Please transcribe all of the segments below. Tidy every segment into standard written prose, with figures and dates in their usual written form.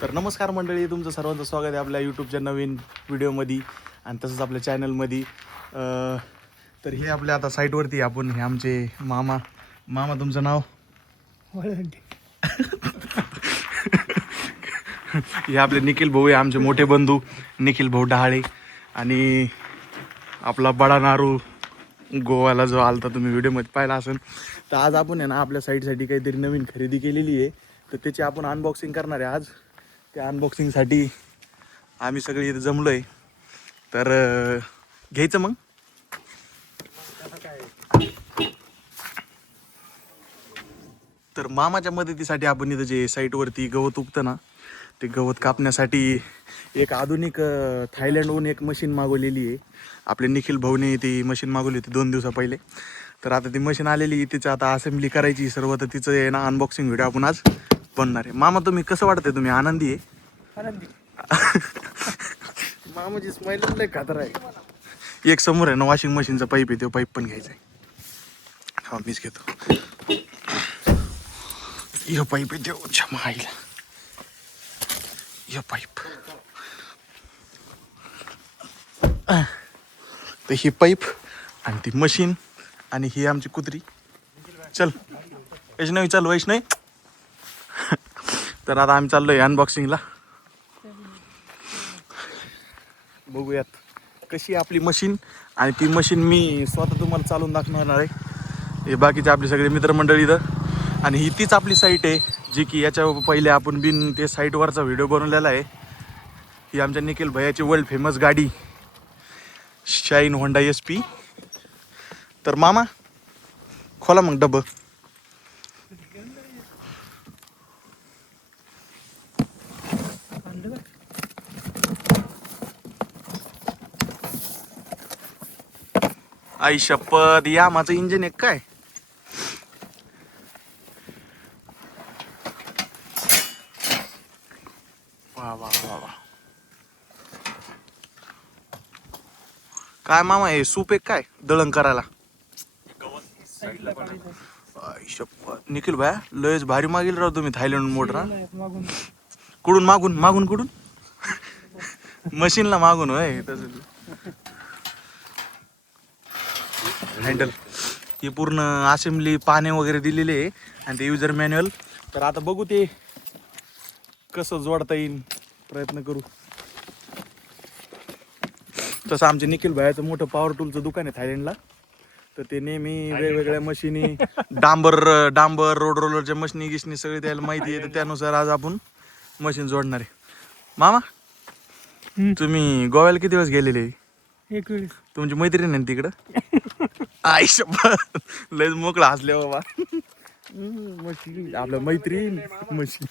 तर नमस्कार मंडळी, तुमचं सर्वांचं स्वागत आहे आपल्या यूट्यूबच्या नवीन व्हिडिओमध्ये आणि तसंच आपल्या चॅनलमध्ये. तर हे आपल्या आता साईटवरती आपण हे आमचे मामा तुमचं नाव? हे आपले निखिल भाऊ आहे, आमचे मोठे बंधू निखिल भाऊ डहाळे. आणि आपला बडा नारू गोव्याला जो आलता, तुम्ही व्हिडिओमध्ये पाहिला असेल. तर आज आपण आहे ना आपल्या साईटसाठी काहीतरी नवीन खरेदी केलेली आहे, तर त्याची आपण अनबॉक्सिंग करणार आहे आज. त्या अनबॉक्सिंगसाठी आम्ही सगळे इथे जमलो आहे. तर घ्यायचं मग. तर मामाच्या मदतीसाठी आपण इथं जे साईटवरती गवत उगतं ना, ते गवत कापण्यासाठी एक आधुनिक थायलंडहून एक मशीन मागवलेली आहे. आपले निखिल भाऊने ती मशीन मागवली होती 2 दिवसा पहिले. तर आता ती मशीन आलेली, तिचं आता असेंब्ली करायची सर्व. तर तिचं आहे ना अनबॉक्सिंग व्हिडिओ आपण आज बनणार आहे. मामा तुम्ही कसं वाटतंय, तुम्ही आनंदी आहे? आनंदी. मामाची स्माईल लय खातर आहे. एक समोर आहे ना वॉशिंग मशीनचा पाईप आहे, तो पाईप पण घ्यायचा आहे. हा मीच घेतो. यो पाईप आहे, देऊ क्षमा आईला. यो पाईप, तर ही पाईप आणि ती मशीन आणि ही आमची कुत्री. चल वैष्णवी, चल वैष्णवी. तर आता आम्ही चाललोय अनबॉक्सिंगला. बघूयात कशी आपली मशीन. आणि ती मशीन मी स्वतः तुम्हाला चालून दाखवणार आहे. हे बाकीचे आपले सगळे मित्रमंडळी इथं. आणि ही तीच आपली साईट आहे जी की याच्या पहिले आपण बिन ते साईटवरचा व्हिडिओ बनवलेला आहे. ही आमच्या निखिल भैयाची वर्ल्ड फेमस गाडी शाईन होंडा SP. तर मामा खोला मग डब्बं. आई शपथ, या माझं इंजिन आहे काय? वा वा वा वा. काय मामा, हे सूप आहे काय दळण करायला? आई शपथ, निखिल भाया लयच भारी मागील राव तुम्ही थायलंड मोटर. कुठून मागून कुठून? मशीनला मागून होय. हँडल हे पूर्ण असेंब्ली पाने वगैरे दिलेले आहे आणि ते युजर मॅन्युअल. तर आता बघू ते कसं जोडता येईल, प्रयत्न करू. तसं आमचे निखिल भायाचं मोठं पॉवर टूलचं दुकान आहे थायलंडला. तर ते नेहमी वेगवेगळ्या मशिनी, डांबर रोड रोलरच्या मशिनी गिशनी सगळे त्याला माहिती आहे. तर त्यानुसार आज आपण मशीन जोडणार आहे. मामा तुम्ही गोव्याला किती दिवस गेलेले? 1 वेळेस. तुमची मैत्रीण आहे ना तिकडं? आई शपथ, लयच मोकळा हसले बाबा. मशीन आपलं मैत्रीण मशीन.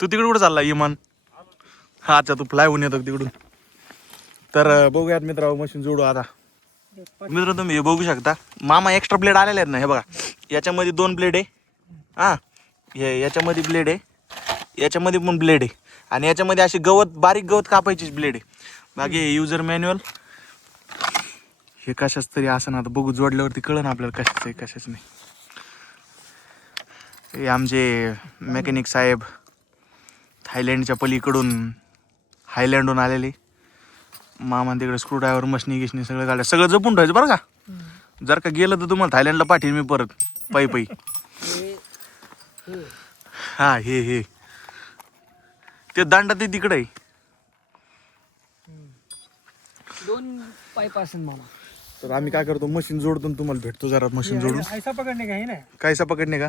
तू तिकडे कुठं चालला इमान? हा अच्छा, तू फ्लाय होऊन येतो तिकडून. तर बघूयात मित्र, मशीन जोडू आता. मित्र तुम्ही हे बघू शकता, मामा एक्स्ट्रा ब्लेड आलेले आहेत ना, हे बघा. याच्यामध्ये 2 ब्लेड आहे. हा, हे याच्यामध्ये ब्लेड आहे, याच्यामध्ये पण ब्लेड आहे. आणि याच्यामध्ये अशी बारीक गवत कापायचीच ब्लेड आहे. बाकी हे युजर मॅन्युअल. हे कशाच तरी असं ना, आता बघू जोडल्यावरती कळलं आपल्याला कशाच आहे कशाच नाही. हे आमचे मेकॅनिक साहेब थायलंडच्या पलीकडून हायलँडहून आलेले. मामा तिकडे स्क्रूड्रायव्हर मशनी गिशनी सगळं काढलं. सगळं जपून ठेवायचं बरं का. जर का गेलं तर तुम्हाला थायलंडला पाठवीन मी परत पायी. हा हे ते दांडा ते तिकडे आहे. 2 पाईप असेल मामा. तर आम्ही काय करतो, मशीन जोडतो तुम्हाला भेटतो जरा मशीन जोडून. ऐसा पकडणे काही ना, कायसा पकडणे का?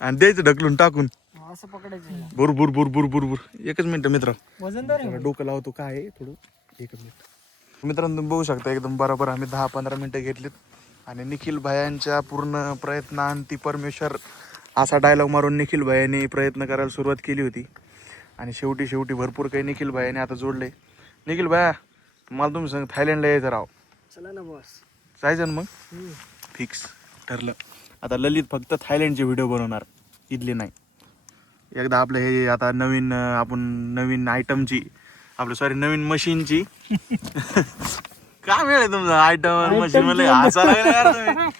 आणि द्यायचं ढकलून टाकून. असं पकडायचं. बुर. एकच मिनिट मित्र, वजनदार आहे. डोकं लावतो काय आहे थोडं. एकच मिनिट मित्रांनो, तुम्ही बघू शकता एकदम बरोबर आम्ही 10-15 मिनिटं घेतलीत. आणि निखिल भायांच्या पूर्ण प्रयत्नांती परमेश्वर असा डायलॉग मारून निखिल भायाने प्रयत्न करायला सुरुवात केली होती. आणि शेवटी भरपूर काही निखिल भायाने आता जोडले. निखिल भाया, मला तुम्ही सांग, थायलंडला यायचं राव. चला ना बॉस, जायचं ना मग. फिक्स ठरलं. आता ललित फक्त थायलंडचे व्हिडिओ बनवणार, इथले नाही. एकदा आपलं हे आता नवीन आयटमची, नवीन मशीनची. काय मिळेल तुमचं आयटम मशीन? मला हसा लागला यार तुम्ही.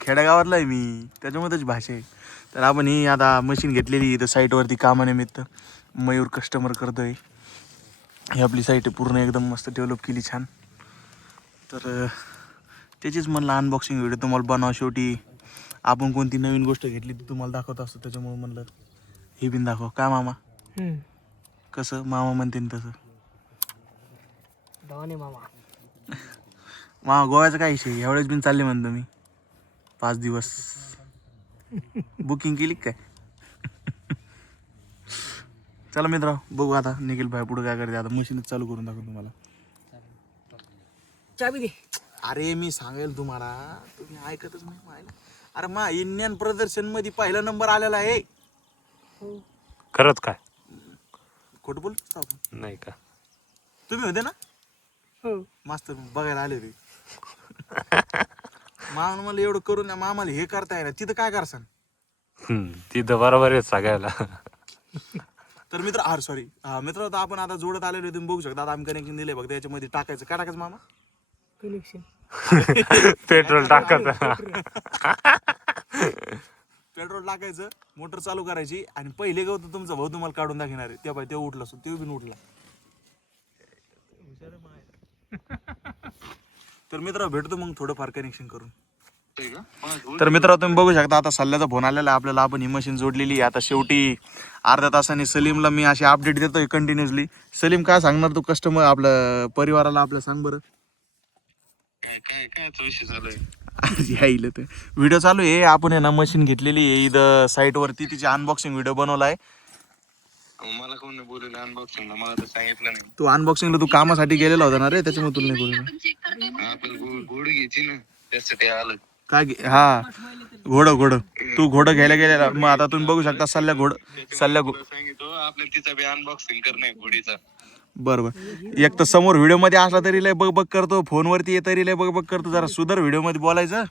खेड्यागावातला आहे मी, त्याच्यामध्येच भाषा आहे. तर आपण ही आता मशीन घेतलेली इथं साईटवरती कामानिमित्त. मयूर कस्टमर करतोय. ही आपली साईट पूर्ण एकदम मस्त डेव्हलप केली छान. तर त्याचीच म्हणलं अनबॉक्सिंग व्हिडिओ तुम्हाला बनवा. शेवटी आपण कोणती नवीन गोष्ट घेतली ती तुम्हाला दाखवत असतो, त्याच्यामुळे म्हणलं हे बिन दाखव. काय मामा? कसं मामा म्हणते तसं. मामा गोव्याचा काय विषय? एवढेच बिन चालले म्हणतो मी 5 दिवस. बुकिंग केली काय? चला मित्र बघू आता निखिल भाई पुढे काय करते. आता मशीनच चालू करून दाखवतो तुम्हाला. चाबी दे. अरे मी सांगेल तुम्हाला, तुम्ही ऐकतच नाही पाहिलं. अरे मा इंडियन प्रदर्शन मध्ये पहिला नंबर आलेला आहे. खरंच काय? खोटं बोलतो आपण? नाही का? तुम्ही होते ना? हो. मास्तर बघायला आले होते. मामा मला एवढं करून मामाला हे करता येणार, तिथं काय करसान? तिथं बरोबर आहे सगळ्याला. तर मित्र सॉरी मित्र आता आपण आता जोडत आलेलो तुम्ही बघू शकता. आता आम्ही कनेक्शन दिले बघ, त्याच्यामध्ये टाकायचं. काय टाकायचं मामा? कनेक्शन. पेट्रोल टाकत. पेट्रोल टाकायचं, मोटर चालू करायची आणि पहिले गवत तुमचा भाऊ तुम्हाला काढून दाखवणार आहे. ते उठला असतो, ते बिन उठला. तर मित्र भेटतो मग थोडंफार कनेक्शन करून. तर मित्र तुम्ही बघू शकता आता सल्ल्याचा फोन आलेला आहे आपल्याला. आपण ही मशीन जोडलेली आहे. आता शेवटी अर्ध्या तासाने सलीमला मी अशी अपडेट देतोय कंटिन्युअसली. सलीम काय सांगणार तू कस्टमर आपल्या परिवाराला आपल्या? सांग बरं. काय विषय चालू आहे? यायला ते व्हिडिओ चालू आहे. आपण आहे ना मशीन घेतलेली आहे इथं साईट वरती, तिची अनबॉक्सिंग व्हिडिओ बनवलाय. मला कोण बोलले अनबॉक्सिंगला? मला तर सांगितलं नाही. तू अनबॉक्सिंगला तू कामासाठी गेलेला होता ना रे, त्याच्यामुळे तुला नाही बोललो. आपल्याला घोड घ्यायची ना, त्यासाठी आलं. काय हा घोडं तू घोडं घ्यायला गेलेला. मग आता तुम्ही बघू शकता सांगितलं आपल्याला तिचा बी अनबॉक्सिंग करणे घोडीचा. बरोबर. एक तर समोर व्हिडिओ मध्ये असला तरी लय बघ करतो, फोनवरती ये तरी लय बघ करतो. जरा सुधार व्हिडिओ मध्ये बोलायचं.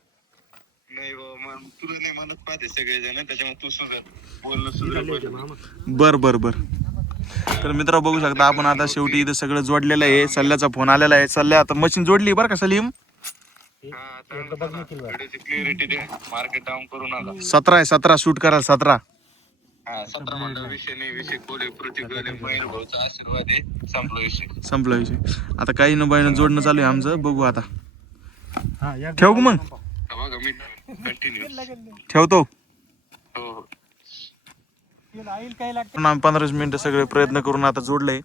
नाही बाबा, तुला नाही म्हणत पाहते सगळेजण, त्याच्यामुळे तू सुधार बोलणं सुधार. बर. तर मित्र बघू शकता आपण आता शेवटी इथं सगळं जोडलेलं आहे. सल्ल्याचा फोन आलेला आहे. सल्ल्या आता मशीन जोडली बरं का सलीम? क्लिअरिटी दे. मार्केट डाऊन करून आला. 17 शूट करा 17. 17 म्हणलं विषय नाही. विषय कोले पृथ्वी महिला भाऊचा आशीर्वाद आहे. संपला विषय. आता काही न बाईनं जोडणं चालू आहे आमचं. बघू आता. ठेवू का मग? बघा मी कंटिन्यू ठेवतो. हो. 15 मिनिटं सगळे प्रयत्न करून आता जोडलंय.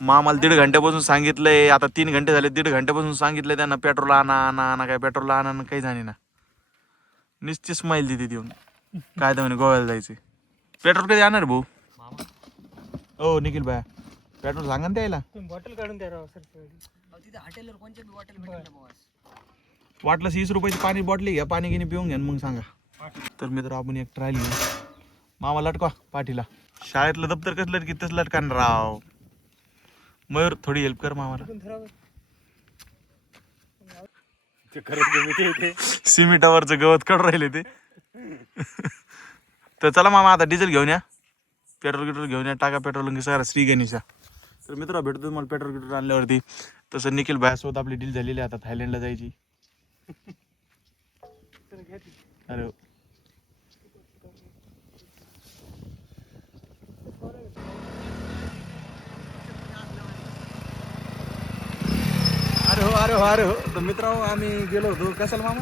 मग आम्हाला 1.5 घंट्यापासून सांगितलंय. आता 3 घंटे झाले. 1.5 घंट्यापासून सांगितलंय त्यांना पेट्रोल आणा काय पेट्रोल आणा काही जाणे ना. नुसती स्माईल देते देऊन. काय तर म्हणे गोव्याला जायचे. पेट्रोल कधी आणणार भाऊ? ओ निखिल भाई पेट्रोल सांगा ना द्यायला. बॉटल काढून द्या राव सर. तिथे हॉटेलवर कोणच्या बॉटल भेटेल बॉस. वाटलं 30 रुपयाची पाणी बॉटली घ्या, पाणी घेणे पिऊन घ्या मग सांगा. तर मित्र आपण एक ट्रायल घेऊ. मामा लटका पाठीला. शाळेतलं दप्तर कसं लटकी तसं लटकान राव. मयूर थोडी हेल्प कर मामाला. सिमेंटावरचं गवत काढून राहिले ते. तर चला मामा आता डिझेल घेऊन या, पेट्रोल घेऊन या. टाका पेट्रोल सगळा श्री गणेशा. तर मित्र भेटतो तुम्हाला पेट्रोल आणल्यावरती. तसं निखिल भाईसोबत आपली डील झालेली आहे आता थायलंडला जायची. अरे अरे हो. तर मित्र आम्ही गेलो होतो कशाला मामा?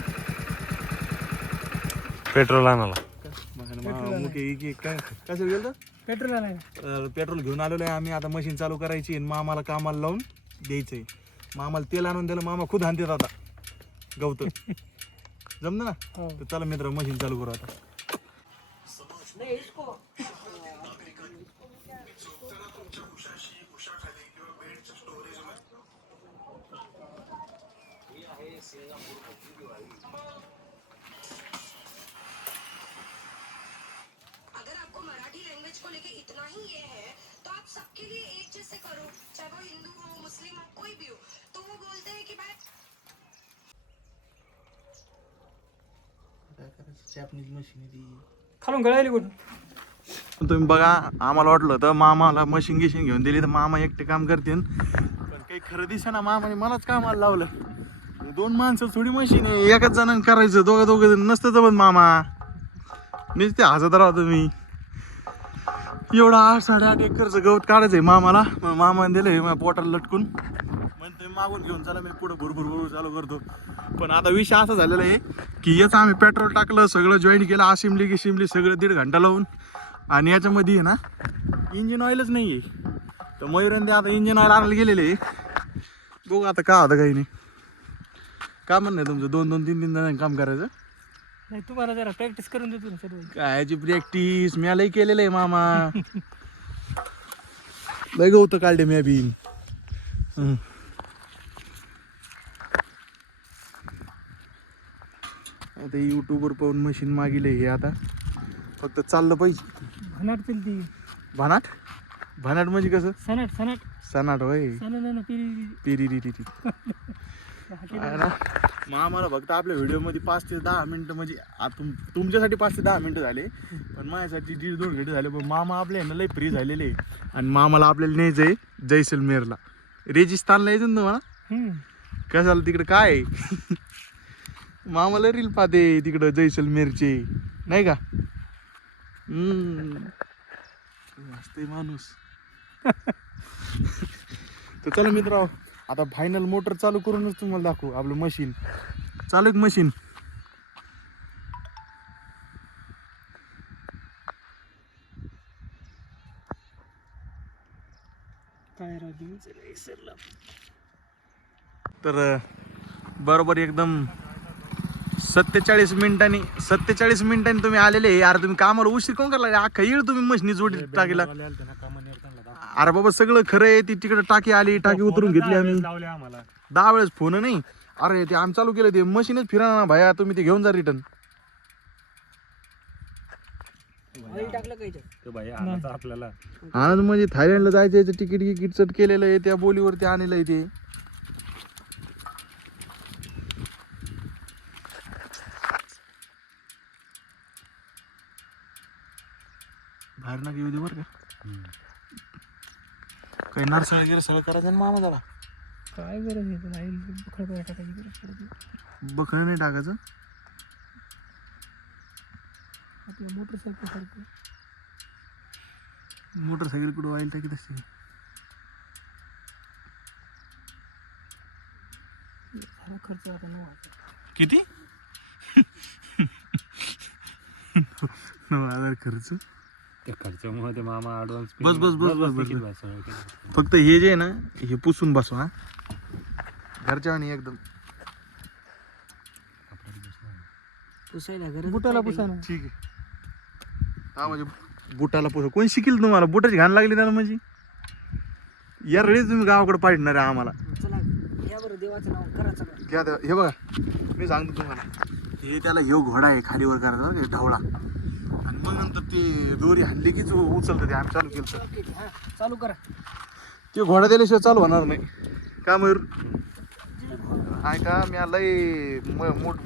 पेट्रोल आणायला. कशाला गेलो? पेट्रोल आणायला. पेट्रोल घेऊन आलेलो आहे आम्ही. आता मशीन चालू करायची आणि मामाला कामाला लावून द्यायचंय. मामाला तेल आणून दिलं. मामा खुद आणतात आता गवत. जमलं ना? तर चला मित्र मशीन चालू करू आता. अगर आपको मराठी लैंग्वेज को लेके इतना ही ये है तो आप सबके लिए एक जैसे करो, चाहे वो हिंदू हो मुस्लिम हो कोई भी हो. तो वो बोलते हैं कि भाई खालून गळायली कुठून. तुम्ही बघा आम्हाला वाटलं तर मामाला मशीन गिशीन घेऊन दिली तर मामा एकटे काम करतील, पण काही खरं दिसे ना. मामाने मलाच कामाला लावलं. 2 माणसं थोडी मशीन आहे, एकाच जणांनी करायचं. दोघं नसतं जमत मामा. नुसते हसत राहा तुम्ही. एवढा 8-8.5 एकरचं गवत काढायचंय मामाला. मग मामाने दिलंय माझ्या पोटाला लटकून. म्हणतोय मागून घेऊन चला, मी पुढे भरभर चालू करतो. पण आता विषय असा झालेला आहे की याचं आम्ही पेट्रोल टाकलं, सगळं जॉईन केलं, असेंब्ली सगळं 1.5 घंटा लावून. आणि याच्यामध्ये आहे ना इंजिन ऑइलच नाही आहे. तर मयूरने आता इंजिन ऑइल आणायला गेलेले. बघू आता काय होतं काही नाही. काय म्हणणं आहे तुमचं? 2-2, 3-3 जणांनी काम करायचं? नाही, तुम्हाला जरा प्रॅक्टिस करून देतो ना सर्व. कायची प्रॅक्टिस मी लई केलेलं आहे मामा. लय गवतं काढले मी बी. आता युट्यूबवर पाहून मशीन मागिले हे. आता फक्त चाललं पाहिजे. भनाट चलती. भानाट म्हणजे कसं? सनाट सनाट होय. पिरी मामाला फक्त आपल्या व्हिडिओमध्ये 5 ते 10 मिनिटं म्हणजे तुमच्यासाठी 5 ते 10 मिनिटं झाले, पण माझ्यासाठी 1.5-2 घंटे झाले. पण मामा आपल्या यांना लय फ्री झालेले. आणि मामाला आपल्याला न्यायचंय जैसलमेरला. रेजिस्तानला यायचं ना तुम्हाला? कशाला तिकडे काय आहे? मामाला रील पाहते तिकडं जैसलमेरचे, नाही का? वाचते माणूस. तर चला मित्र, आता फायनल मोटर चालू करूनच तुम्हाला दाखवू आपलं मशीन. चालू एक मशीन. तर बरोबर एकदम 47 मिनिटांनी तुम्ही आलेले. यार तुम्ही कामाला उशीर कोण करायला? अख्खा येळ तुम्ही मशीनी जोडी टाकीला. अरे बाबा सगळं खरं आहे. ती तिकडे टाकी आली, टाकी उतरून घेतली आम्ही. 10 वेळेस फोन नाही. अरे ते आम्ही चालू केलं, ते मशीनच फिरा ना भाया, तुम्ही ते घेऊन जा रिटर्न. आपल्याला आनंद म्हणजे थायलंडला जायचं, याचं तिकीट चट केलेलं आहे, त्या बोलीवरती आणलेलं आहे ते. बाहेर ना घेऊ दे बरं का. काही नारसाळ वगैरे सगळं करायचं ना मामा जरा. काय गरज आहे तुला? बखळ टाकायची गरज पडते. बखळ नाही टाकायचं. आपलं मोटरसायकल सारखं. मोटरसायकल कुठं ऑइल टाकीत असते. सारा खर्च आता 9,000. किती? 9,000 खर्च. त्या खर्चामुळे मामा ॲडव्हान्स बस. फक्त हे जे आहे ना, हे पुसून बसवा घरच्या आणि एकदम. पुसायला गरज. बुटाला पुसा ना. ठीक आहे. हा म्हणजे बुटाला पुसा. कोण शिकेल तुम्हाला? बुटाची घाण लागली त्याला म्हणजे. या वेळेस तुम्ही गावाकडे पाडणार आहे आम्हाला. चला या बरं, देवाचं नाव करा सगळं. घ्या हे बघा, मी सांगतो तुम्हाला. हे त्याला ह्यो घोडा आहे खालीवर करायचा बघा, ढवळा. आणि मग नंतर ते दोरी हाणली की उचलतं. ते आम्ही चालू केलं. हा, चालू करा. ते घोडा दिल्याशिवाय चालू होणार नाही का मयूर? ऐका, मी लय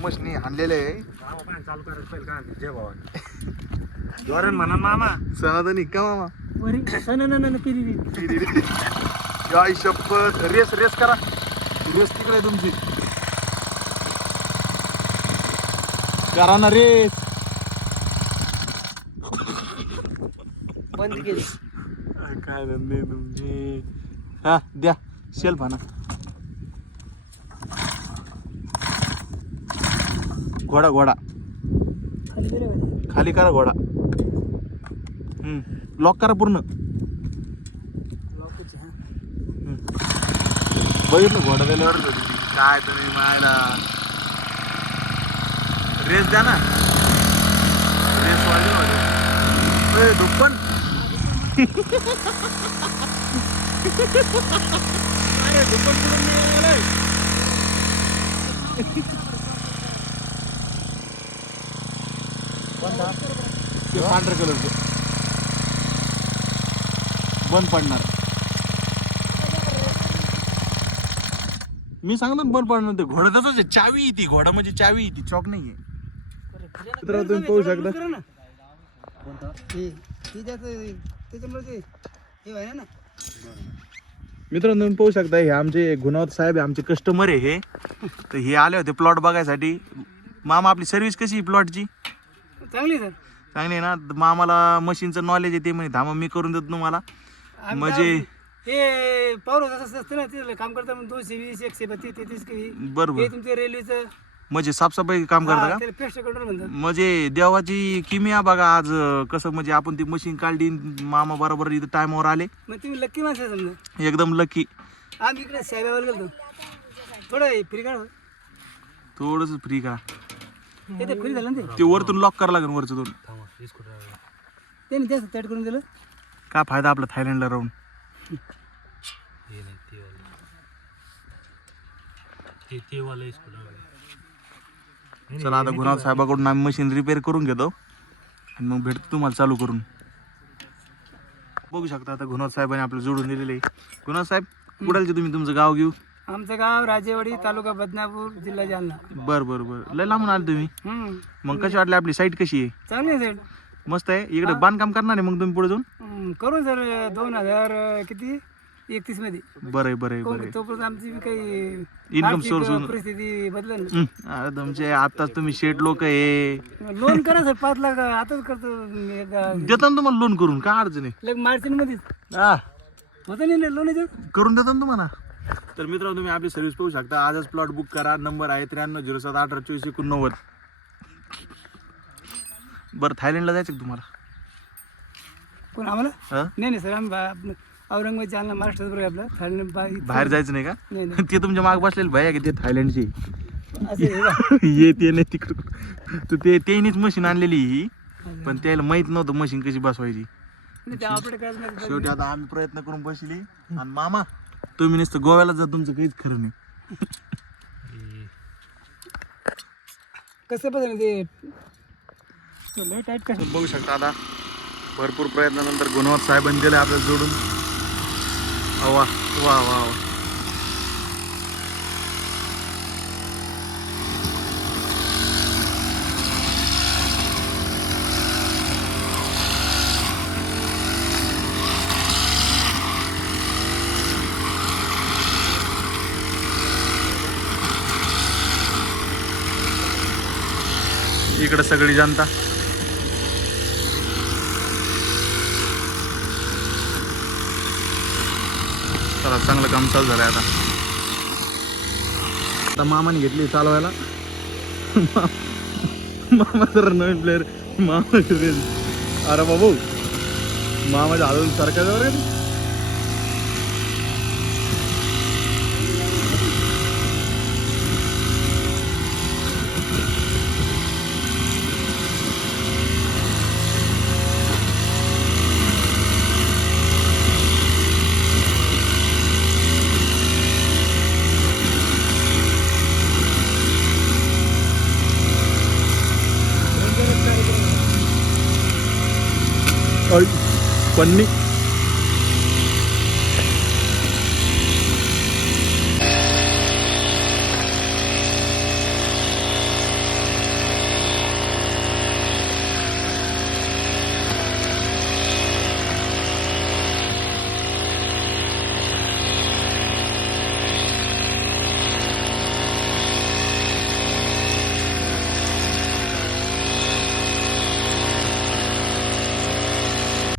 मशनी हाणलेले आहे. चालू करायचं पाहिजे का जय भावानी जोरान म्हणा मामा. सनातनी का मामा? वरी सण पिरी. गाय शपथ. रेस करा. रेस तिकडे आहे तुमची. करा ना रेस. बंद केली. काय धंदे तुमचे. हा द्या शेल्फ आणा. घोडा खाली गेले होते. खाली करा घोडा. लॉक करा पूर्ण. लॉकच. हा, बघितलं घोडा दिल्यावर काय तुम्ही मायला. रेस द्या ना. रेस वाढले दुप्पन. अरे दुप्पन कुठून मिळालं? ते पांढऱ्या कलरचं बंद पडणार. मी सांगतो ना बंद पडणार. ते घोडा तसंच आहे. चावी ती घोडा म्हणजे चावी ती, चॉक नाहीये. तर तुम्ही पाहू शकता. मित्रांनो तुम्ही पाहू शकता, हे आमचे गुणावत साहेब आहे, आमचे कस्टमर आहे हे. तर हे आले होते प्लॉट बघायसाठी. मामा आपली सर्व्हिस कशी प्लॉटची? चांगली सर. काय नाही ना मामाला मशीनचं नॉलेज आहे ते म्हणे थांबा मी करून देतो तुम्हाला म्हणजे हे पावर असं असतं ना तिथलं काम करता मग 220 132 33 केवी बरोबर हे तुमचं रेल्वेचं म्हणजे साफसफाई काम करता का त्याला पेस्ट कंट्रोल म्हणतात. म्हणजे देवाची किमिया बघा आज कसं म्हणजे आपण ती मशीन काढली मामा बरोबर इथं टायमावर आले मग तुम्ही लक्की माणसं आहे समजा. एकदम लकी आम्ही इकडे साहेबावर गेलो थोडं फ्री काढ थोडंसं फ्री का ते फ्री झालं ना ते वरतून लॉक करावं लागेल वरचं दोन ते त्याच तट करून दिलं. काय फायदा आपला थायलंडला राहून चला आता गुणाव साहेबाकडून आम्ही मशीन रिपेअर करून घेतो आणि मग भेटतो तुम्हाला चालू करून. बघू शकता आता गुणाव साहेबांनी आपलं जोडून दिलेलं आहे. गुणाव साहेब कुठालचे तुम्ही तुमचं गाव घेऊ? आमचं गाव राजेवाडी तालुका बदनापूर जिल्हा जालना. बरं लय लांबून आले तुम्ही. मग कशी वाटली आपली साईट कशी आहे? चांगली आहे साहेब. मस्त आहे. इकडे बांधकाम करणार आहे मग तुम्ही पुढे जाऊन? करू सर 2000 किती 31 मध्ये. बरं आहे. तोपर्यंत आमची बी काही इन्कम आर्थिक सोर्स परिस्थिती बदलेल. अरे तुमचे आताच तुम्ही शेट लोक आहे लोन करा सर 5 लाख आताच करतो. देतो ना तुम्हाला लोन करून काय अडचण आहे. मार्चिन मध्येच हा होतं नाही लोन करून देतो ना तुम्हाला. तर मित्रांनो तुम्ही आपली सर्व्हिस पाहू शकता. आजच प्लॉट बुक करा. नंबर आहे 9307182489. बरं थायलंडला जायचं का तुम्हाला? कोण आम्हाला? हा? नाही सर आम्ही औरंगाबाद जालना महाराष्ट्रात बरोबर आपलं थायलंड बाहेर जायचं नाही का? नाही ते तुमच्या माग बसलेले भैया की ते थायलंडचे असं आहे का? येते नाही तिकडं तर तेनीच मशीन आणलेली ही पण त्याला माहित नव्हतं मशीन कशी बसवायची. नाही, ते आपल्याकडे काय नाही. शेवटी आता आम्ही प्रयत्न करून बसली आणि मामा तुम्ही नुसतं गोव्याला जा तुमचं काहीच खरं नाही. कसं बघा ते लय टाईट कसं बघू शकता आता भरपूर प्रयत्नानंतर गुणवंत साहेबांनी दिले आपल्याला जोडून. वा वा वा इकडे सगळी जनता चला चांगलं काम चालू झालंय आता मामाने घेतली चालवायला. मामा तर नवीन प्लेअर मामा. अरे बाबू मामाच्या हालून सारखा जाऊ. पन्नी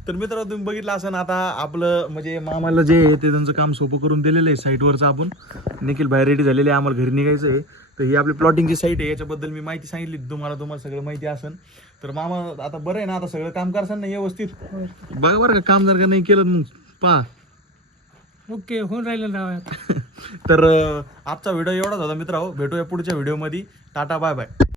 तर मित्रांनो तुम्ही बघितलं असं आता आपलं म्हणजे मामाला जे आहे ते त्यांचं काम सोपं करून दिलेलं आहे. साईटवरचं आपण निखिल बाहेर रेडी झालेले आहे. आम्हाला घरी निघायचं आहे. तर ही आपली प्लॉटिंगची साईट आहे. याच्याबद्दल मी माहिती सांगितली तुम्हाला सगळं माहिती असेल. तर मामा आता बरं आहे ना आता सगळं काम करसान ना व्यवस्थित? बघा बरं का काम जर का नाही केलं मग पहा. ओके होऊन राहिलं ना. तर आजचा व्हिडिओ एवढाच होता मित्रांनो. भेटूया पुढच्या व्हिडिओमध्ये. Tata bye bye.